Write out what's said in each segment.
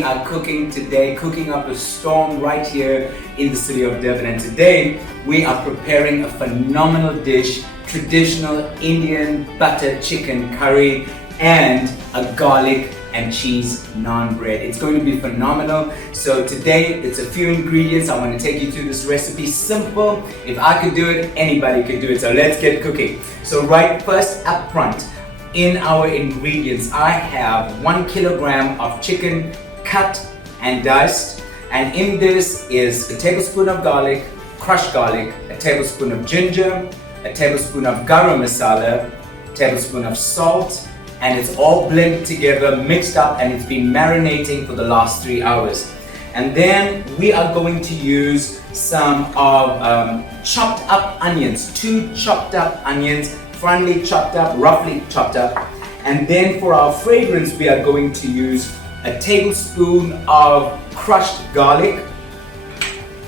we are cooking today, cooking up a storm right here in the city of Durban. And today we are preparing a phenomenal dish, traditional Indian butter chicken curry and a garlic and cheese naan bread. It's going to be phenomenal. So today it's a few ingredients. I want to take you through this recipe. Simple. If I could do it, anybody could do it. So let's get cooking. So right first up front, in our ingredients, I have 1 kilogram of chicken cut and diced. And in this is a tablespoon of garlic, crushed garlic, a tablespoon of ginger, a tablespoon of garam masala, a tablespoon of salt, and it's all blended together, mixed up, and it's been marinating for the last 3 hours. And then we are going to use some of chopped up onions, 2 chopped up onions, finely chopped up, roughly chopped up. And then for our fragrance, we are going to use a tablespoon of crushed garlic,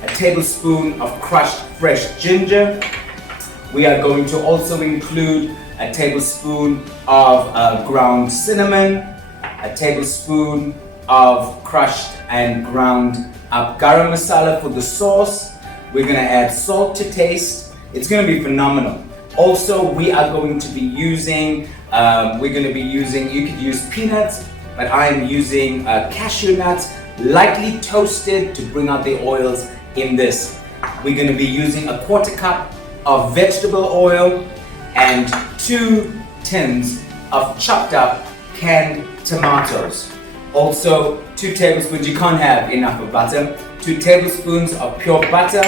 a tablespoon of crushed fresh ginger. We are going to also include a tablespoon of ground cinnamon, a tablespoon of crushed and ground up garam masala for the sauce. We're going to add salt to taste. It's going to be phenomenal. Also, we are going to be using, you could use peanuts, but I am using cashew nuts, lightly toasted to bring out the oils in this. We're going to be using a 1/4 cup of vegetable oil and 2 tins of chopped up canned tomatoes. Also 2 tablespoons, you can't have enough of butter, 2 tablespoons of pure butter,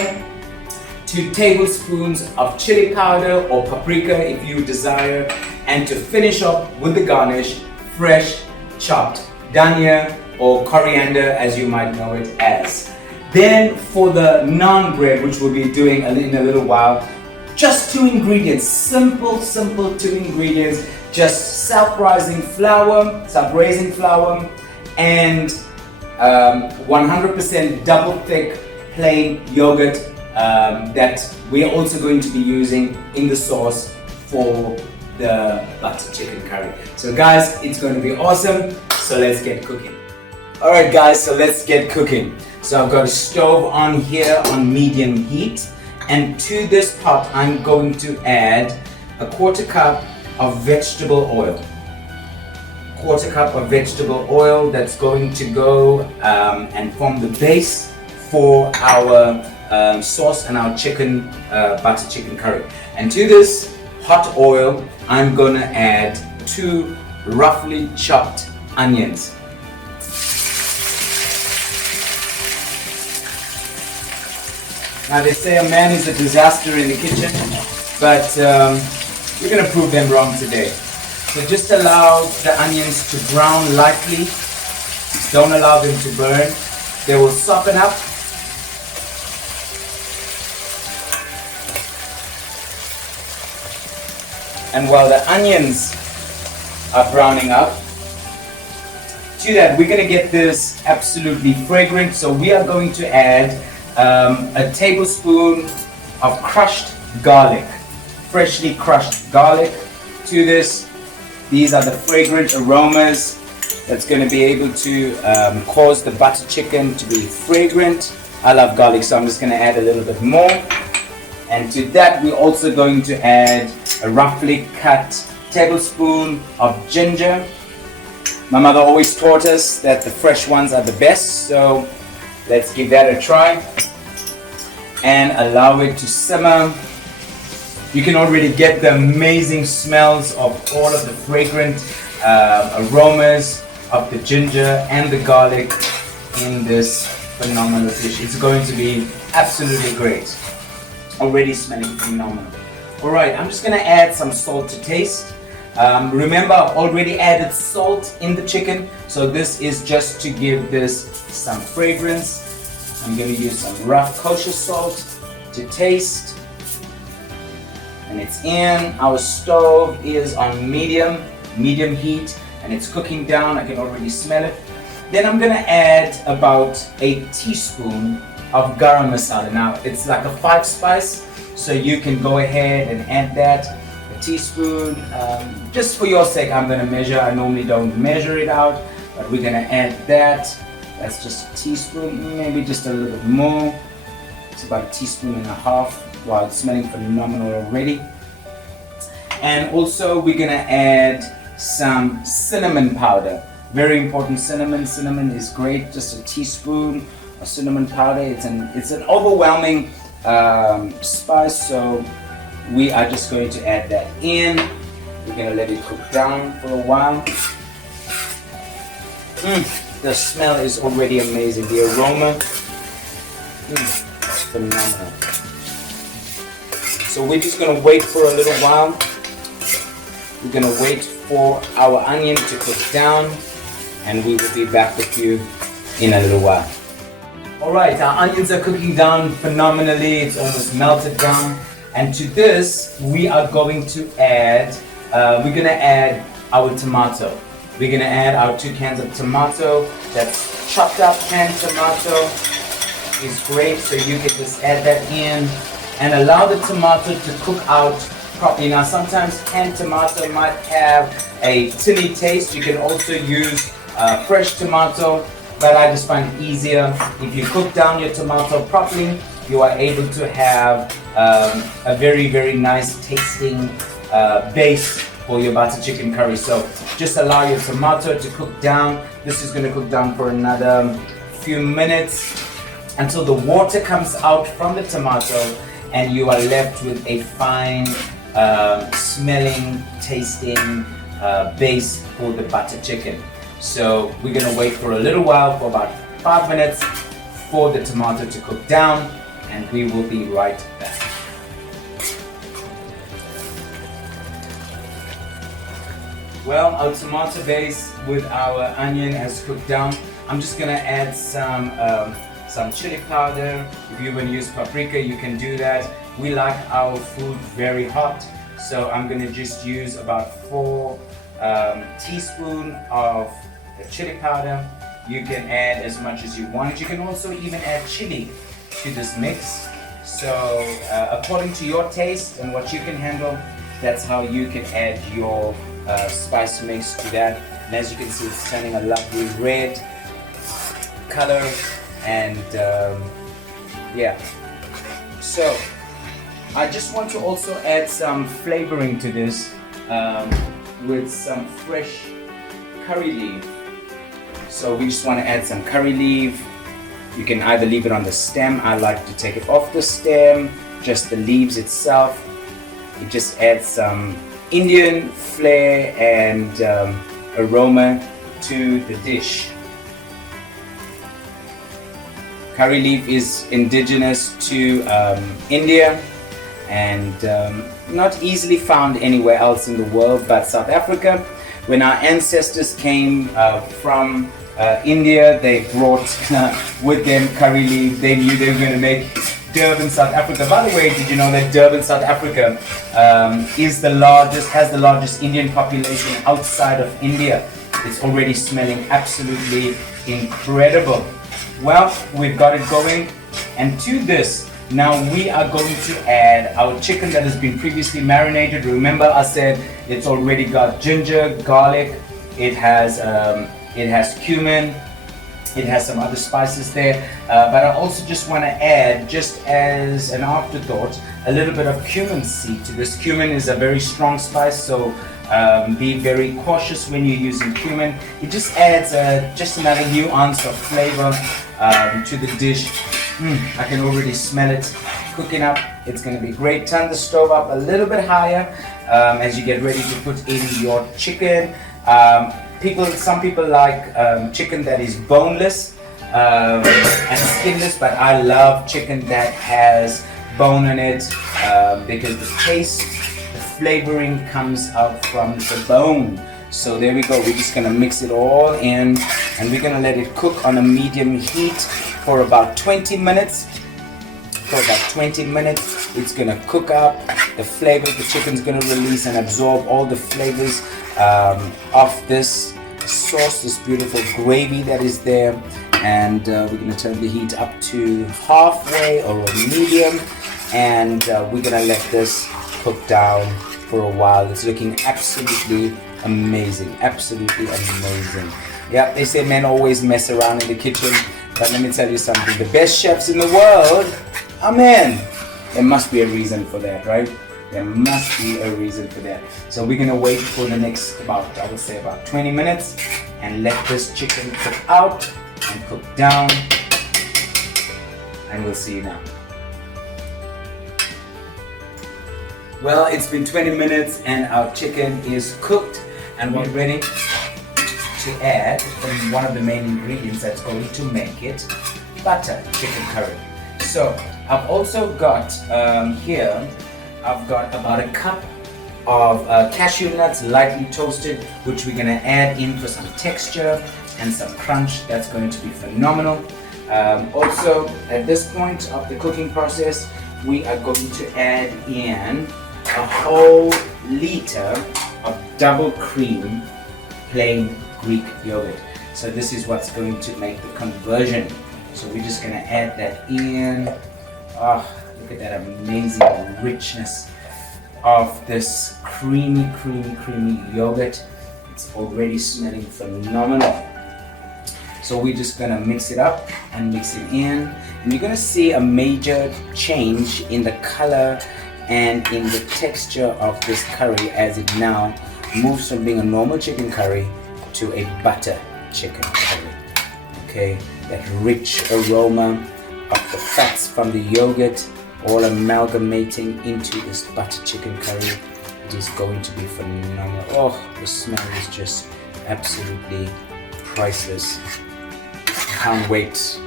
2 tablespoons of chili powder or paprika if you desire, and to finish up with the garnish, fresh chopped dhania or coriander as you might know it as. Then for the naan bread, which we'll be doing in a little while, just 2 ingredients, simple 2 ingredients, just self-raising flour and 100% double thick plain yogurt that we are also going to be using in the sauce for the butter chicken curry. So guys, it's going to be awesome. So let's get cooking. Alright guys, so let's get cooking. So I've got a stove on here on medium heat. And to this pot, I'm going to add a 1/4 cup of vegetable oil. 1/4 cup of vegetable oil that's going to go and form the base for our sauce and our chicken butter chicken curry. And to this hot oil, I'm going to add 2 roughly chopped onions. Now they say a man is a disaster in the kitchen, but we're going to prove them wrong today. So just allow the onions to brown lightly. Don't allow them to burn. They will soften up. And while the onions are browning up, to that we're going to get this absolutely fragrant. So we are going to add a tablespoon of crushed garlic, freshly crushed garlic to this. These are the fragrant aromas that's going to be able to cause the butter chicken to be fragrant. I love garlic, so I'm just going to add a little bit more. And to that we're also going to add a roughly cut tablespoon of ginger. My mother always taught us that the fresh ones are the best, so let's give that a try and allow it to simmer. You can already get the amazing smells of all of the fragrant aromas of the ginger and the garlic in this phenomenal dish. It's going to be absolutely great. Already smelling phenomenal. Alright, I'm just going to add some salt to taste. Remember, I've already added salt in the chicken, so this is just to give this some fragrance. I'm going to use some rough kosher salt to taste. And it's in. Our stove is on medium heat, and it's cooking down. I can already smell it. Then I'm going to add about a teaspoon of garam masala. Now, it's like a 5 spice, so you can go ahead and add that. A teaspoon. Just for your sake, I'm going to measure. I normally don't measure it out, but we're going to add that. That's just a teaspoon, maybe just a little bit more. It's about a teaspoon and a half. Wow, it's smelling phenomenal already. And also we're gonna add some cinnamon powder. Very important, cinnamon. Cinnamon is great. Just a teaspoon of cinnamon powder. It's an overwhelming spice, so we are just going to add that in. We're gonna let it cook down for a while. The smell is already amazing. The aroma, phenomenal. So we're just gonna wait for a little while. We're gonna wait for our onion to cook down, and we will be back with you in a little while. Alright, our onions are cooking down phenomenally. It's almost melted down. And to this, we are going to add, we're gonna add our tomato. We're gonna add our 2 cans of tomato. That's chopped up canned tomato. Is great, so you can just add that in and allow the tomato to cook out properly. Now sometimes canned tomato might have a tinny taste. You can also use fresh tomato, but I just find it easier. If you cook down your tomato properly, you are able to have a very, very nice tasting base for your butter chicken curry. So just allow your tomato to cook down. This is going to cook down for another few minutes until the water comes out from the tomato and you are left with a fine smelling, tasting base for the butter chicken. So we're going to wait for a little while, for about 5 minutes, for the tomato to cook down, and we will be right back. Well, our tomato base with our onion has cooked down. I'm just gonna add some chili powder. If you want to use paprika, you can do that. We like our food very hot, so I'm gonna just use about 4 teaspoons of the chili powder. You can add as much as you want. You can also even add chili to this mix. So according to your taste and what you can handle, that's how you can add your spice mix to that. And as you can see, it's turning a lovely red color, and yeah. So I just want to also add some flavoring to this with some fresh curry leaf. So we just want to add some curry leaf. You can either leave it on the stem. I like to take it off the stem, just the leaves itself. It just adds some Indian flair and aroma to the dish. Curry leaf is indigenous to India and not easily found anywhere else in the world but South Africa. When our ancestors came from India, they brought with them curry leaf. They knew they were going to make Durban, South Africa. By the way, did you know that Durban, South Africa has the largest Indian population outside of India? It's already smelling absolutely incredible. Well, we've got it going, and to this, now we are going to add our chicken that has been previously marinated. Remember, I said it's already got ginger, garlic, it has cumin, it has some other spices there, but I also just want to add, just as an afterthought, a little bit of cumin seed to this. Cumin is a very strong spice, so be very cautious when you're using cumin. It just adds just another nuance of flavor to the dish. I can already smell it cooking up. It's going to be great. Turn the stove up a little bit higher as you get ready to put in your chicken. Some people like chicken that is boneless and skinless, but I love chicken that has bone in it because the taste, the flavoring comes out from the bone. So there we go. We're just gonna mix it all in, and we're gonna let it cook on a medium heat for about 20 minutes. For about 20 minutes, it's gonna cook up. The flavor of the chicken's gonna release and absorb all the flavors of this sauce, this beautiful gravy that is there. And we're gonna turn the heat up to halfway or a medium, and we're gonna let this cook down for a while. It's looking absolutely amazing, absolutely amazing. Yeah, they say men always mess around in the kitchen, but let me tell you something. The best chefs in the world are men. There must be a reason for that, right? There must be a reason for that. So we're gonna wait for the next I would say about 20 minutes and let this chicken cook out and cook down, and we'll see you now. Well, it's been 20 minutes and our chicken is cooked, and we're ready to add one of the main ingredients that's going to make it, butter chicken curry. So I've also got here, I've got about a cup of cashew nuts lightly toasted, which we're going to add in for some texture and some crunch. That's going to be phenomenal. Also, at this point of the cooking process, we are going to add in a whole liter of double cream plain Greek yogurt. So this is what's going to make the conversion. So we're just going to add that in. Oh, look at that amazing richness of this creamy yogurt. It's already smelling phenomenal. So we're just gonna mix it up and mix it in, and you're gonna see a major change in the color and in the texture of this curry as it now moves from being a normal chicken curry to a butter chicken curry. Okay, that rich aroma of the fats from the yogurt all amalgamating into this butter chicken curry. It is going to be phenomenal. Oh, the smell is just absolutely priceless. Can't wait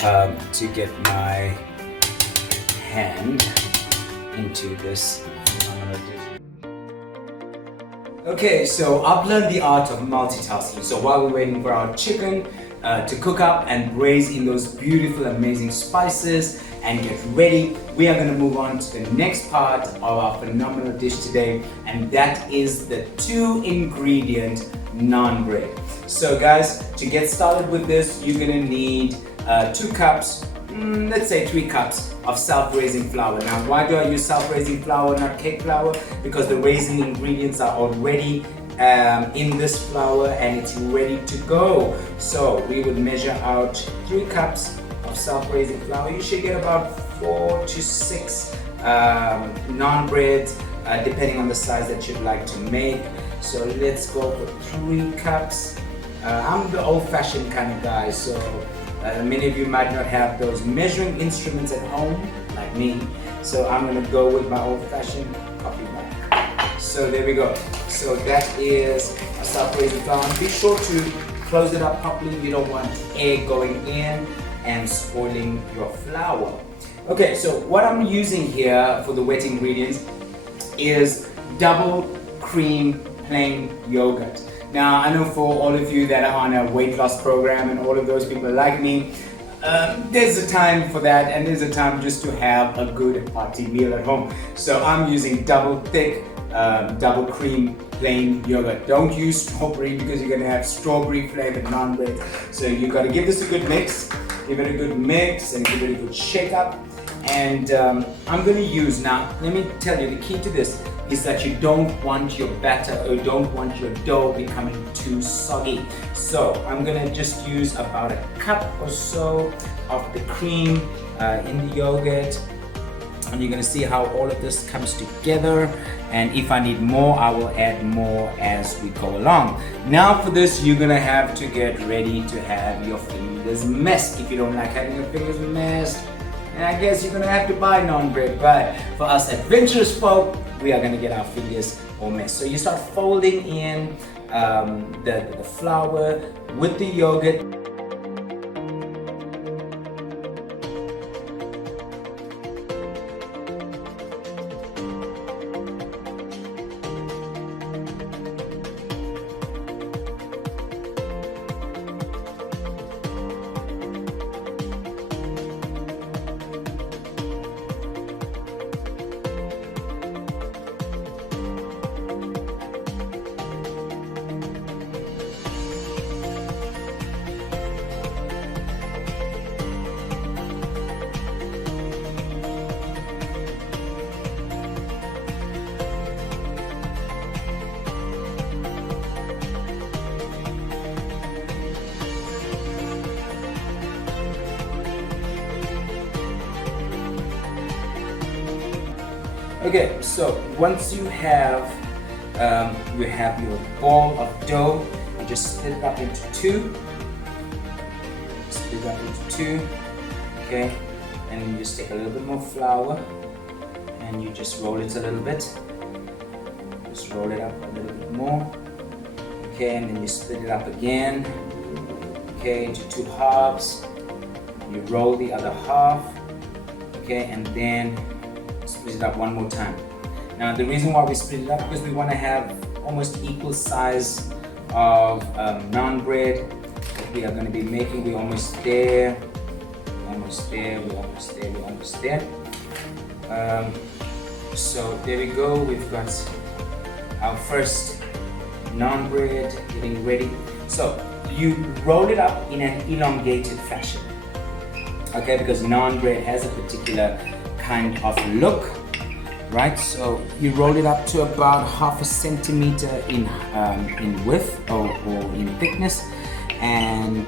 to get my hand into this phenomenal dish. Okay, so I've learned the art of multitasking. So while we're waiting for our chicken to cook up and braise in those beautiful, amazing spices and get ready, we are going to move on to the next part of our phenomenal dish today, and that is the 2-ingredient naan bread. So guys, to get started with this, you're going to need 2 cups, let's say 3 cups of self-raising flour. Now, why do I use self-raising flour, not cake flour? Because the raising ingredients are already in this flour and it's ready to go. So we would measure out 3 cups of self-raising flour. You should get about 4 to 6 naan breads, depending on the size that you'd like to make. So let's go for 3 cups. I'm the old-fashioned kind of guy, so many of you might not have those measuring instruments at home like me. So I'm gonna go with my old-fashioned coffee mug. So there we go. So that is a self-raising flour. Be sure to close it up properly. You don't want air going in and spoiling your flour. Okay, so what I'm using here for the wet ingredients is double cream plain yogurt. Now, I know for all of you that are on a weight loss program and all of those people like me, there's a time for that, and there's a time just to have a good hearty meal at home. So I'm using double thick, double cream plain yogurt. Don't use strawberry because you're gonna have strawberry flavored naan bread. So you gotta give this a good mix, give it a good mix and give it a good shake up. And I'm gonna use, now let me tell you, the key to this is that you don't want your batter or don't want your dough becoming too soggy. So I'm gonna just use about a cup or so of the cream in the yogurt, and you're gonna see how all of this comes together. And if I need more, I will add more as we go along. Now for this, you're gonna have to get ready to have your fingers messed. If you don't like having your fingers messed, and I guess you're gonna have to buy naan bread, but for us adventurous folk, we are gonna get our fingers all messed. So you start folding in the flour with the yogurt. Okay, so once you have your ball of dough, you just split it up into two. Split it up into two. Okay, and then you just take a little bit more flour and you just roll it a little bit. Just roll it up a little bit more. Okay, and then you split it up again. Okay, into two halves. You roll the other half. Okay, and then split it up one more time. Now the reason why we split it up because we want to have almost equal size of naan bread that we are going to be making. We're almost there. Almost there. We're almost there. We're almost there. So there we go. We've got our first naan bread getting ready. So you roll it up in an elongated fashion. Okay, because naan bread has a particular kind of look, right? So you roll it up to about 1/2 centimeter in width or in thickness, and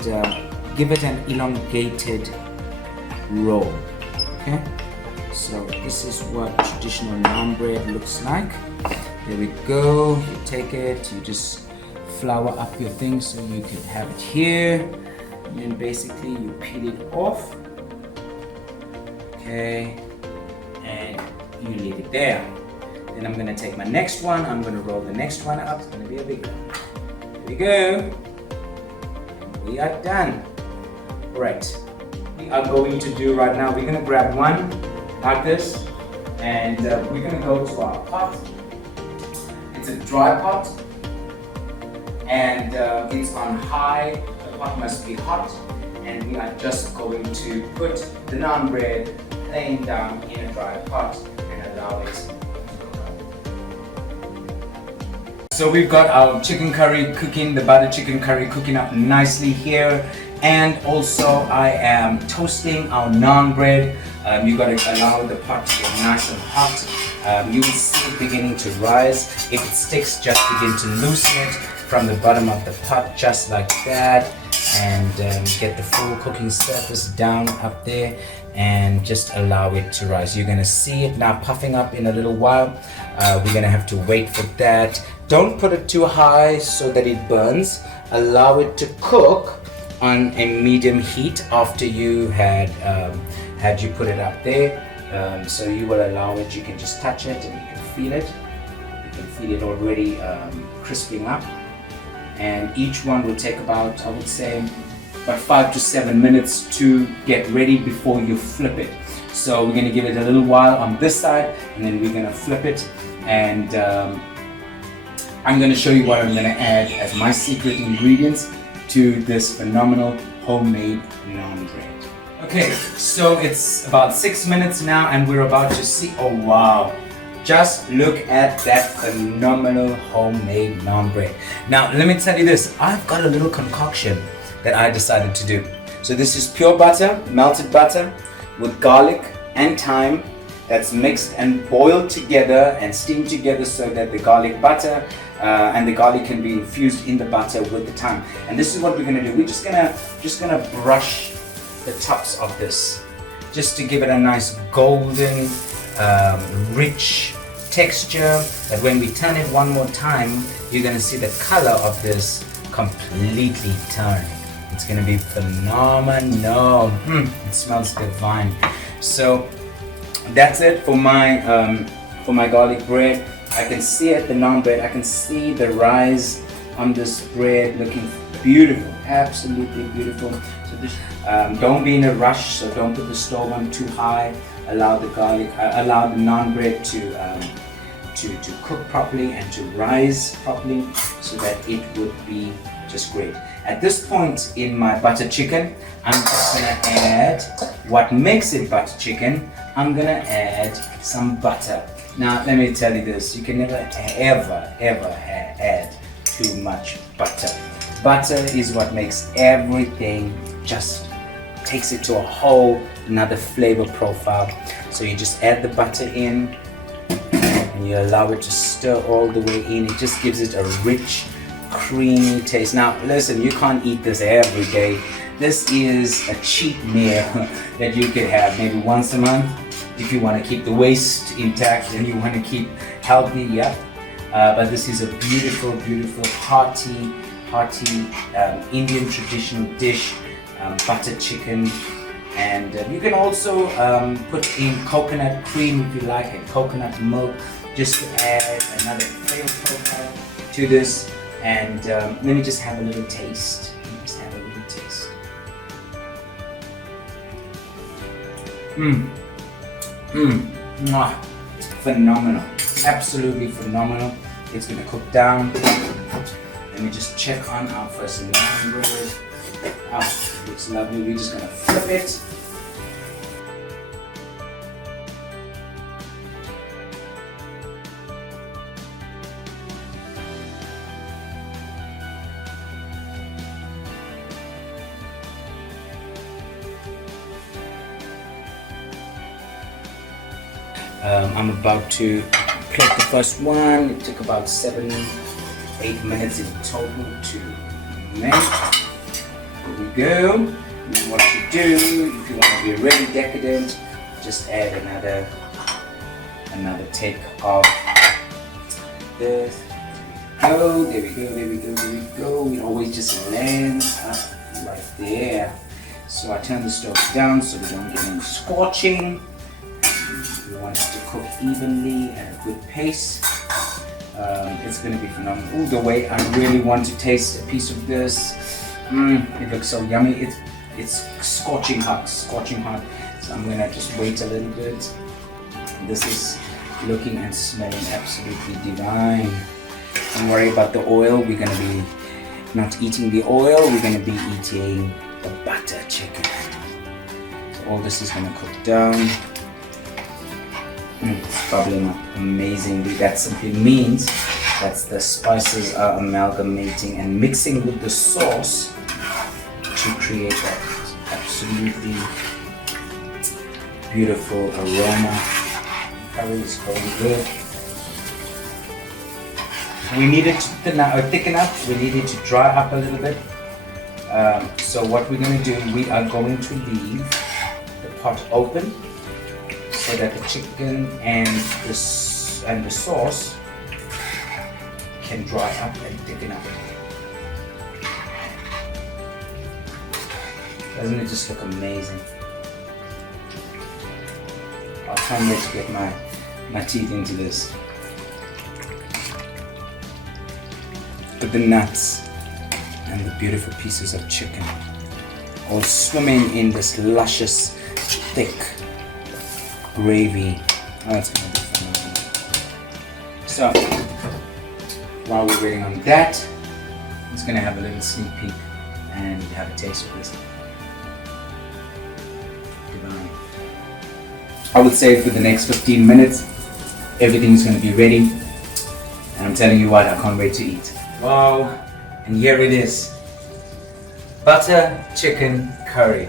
give it an elongated roll. Okay, so this is what traditional naan bread looks like. There we go. You take it, you just flour up your thing so you can have it here, and then basically you peel it off. Okay, and you leave it there. Then I'm going to take my next one. I'm going to roll the next one up. It's going to be a big one. There we go. We are done. Alright, we are going to do right now, we're going to grab one like this, and we're going to go to our pot. It's a dry pot, and it's on high. The pot must be hot, and we are just going to put the naan bread laying down in a dry pot and allow it to cook up. So we've got our chicken curry cooking, the butter chicken curry cooking up nicely here, and also I am toasting our naan bread. You've got to allow the pot to get nice and hot. You will see it beginning to rise. If it sticks, just begin to loosen it from the bottom of the pot, just like that, and get the full cooking surface down up there, and just allow it to rise. You're going to see it now puffing up in a little while. We're going to have to wait for that. Don't put it too high so that it burns. Allow it to cook on a medium heat after you had you put it up there. So you will allow it, you can just touch it and you can feel it. You can feel it already crisping up. And each one will take about, I would say, about 5 to 7 minutes to get ready before you flip it. So we're going to give it a little while on this side, and then we're going to flip it, and I'm going to show you what I'm going to add as my secret ingredients to this phenomenal homemade naan bread. Okay, so it's about 6 minutes now, and we're about to see, oh wow, just look at that phenomenal homemade naan bread. Now let me tell you this, I've got a little concoction that I decided to do. So this is pure butter, melted butter with garlic and thyme that's mixed and boiled together and steamed together so that the garlic butter and the garlic can be infused in the butter with the thyme. And this is what we're gonna do. We're just gonna brush the tops of this just to give it a nice golden rich texture, that when we turn it one more time, you're gonna see the color of this completely turn. It's gonna be phenomenal. It smells divine. So that's it for my garlic bread. I can see it, the naan bread. I can see the rise on this bread, looking beautiful, absolutely beautiful. So this, don't be in a rush. So don't put the stove on too high. Allow the naan bread to cook properly and to rise properly, so that it would be just great. At this point in my butter chicken, I'm just gonna add what makes it butter chicken. I'm gonna add some butter. Now let me tell you this, you can never ever add too much butter. Butter is what makes everything, just takes it to a whole another flavor profile. So you just add the butter in and you allow it to stir all the way in. It just gives it a rich, creamy taste. Now listen, you can't eat this every day. This is a cheap meal that you could have maybe once a month if you want to keep the waist intact and you want to keep healthy. Yeah, but this is a beautiful, beautiful, hearty Indian traditional dish, butter chicken. And you can also put in coconut cream if you like, and coconut milk, just to add another flavor profile to this. And let me just have a little taste. Phenomenal, absolutely phenomenal. It's gonna cook down. Let me just check on our first naan bread. Oh, looks lovely. We're just gonna flip it. I'm about to plate the first one. It took about 7-8 minutes in total to make. Here we go. And what you do, if you want to be really decadent, just add another take of this. There we go. It always just lands up right there. So I turn the stove down so we don't get any scorching. We want it to cook evenly at a good pace. It's going to be phenomenal. Ooh, the way I really want to taste a piece of this. It looks so yummy. It's scorching hot. So I'm going to just wait a little bit. This is looking and smelling absolutely divine. Don't worry about the oil. We're going to be not eating the oil. We're going to be eating the butter chicken. So all this is going to cook down. It's bubbling up amazingly. That simply means that the spices are amalgamating and mixing with the sauce to create that absolutely beautiful aroma. Curry is going good. We need it to thicken up. We need it to dry up a little bit. So what we're going to do, we are going to leave the pot open, so that the chicken and the sauce can dry up and thicken up. Doesn't it just look amazing? I can't wait to get my teeth into this. Put the nuts and the beautiful pieces of chicken all swimming in this luscious, thick gravy. Oh, that's gonna be phenomenal. So, while we're waiting on that, I'm just gonna have a little sneak peek and have a taste of this. Divine. I would say for the next 15 minutes, everything's gonna be ready. And I'm telling you what, I can't wait to eat. Wow, and here it is. Butter chicken curry.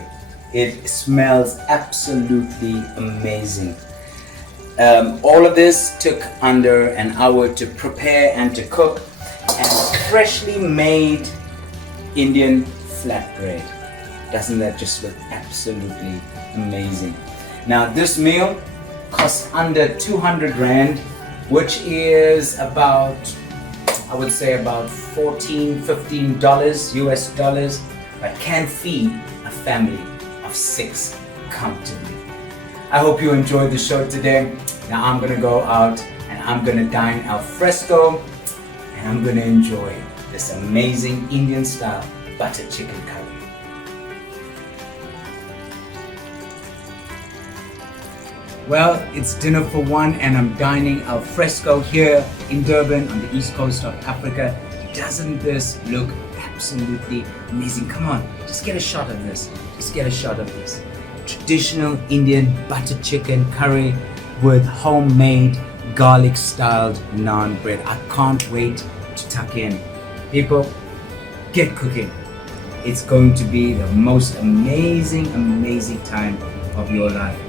It smells absolutely amazing. All of this took under an hour to prepare and to cook, and freshly made Indian flatbread. Doesn't that just look absolutely amazing? Now this meal costs under 200 Rand, which is about, I would say about $14-15 US dollars, but can feed a family of 6 comfortably. I hope you enjoyed the show today. Now I'm gonna go out and I'm gonna dine al fresco, and I'm gonna enjoy this amazing Indian style butter chicken curry. Well, it's dinner for one and I'm dining al fresco here in Durban on the east coast of Africa. Doesn't this look absolutely amazing? Come on, just get a shot of this. Traditional Indian butter chicken curry with homemade garlic styled naan bread. I can't wait to tuck in. People, get cooking. It's going to be the most amazing time of your life.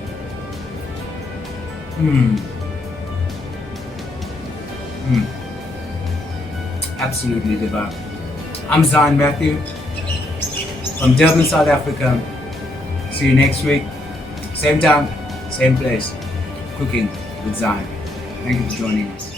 Absolutely divine. I'm Zion Matthew. From Durban, South Africa. See you next week. Same time, same place. Cooking with Zion. Thank you for joining us.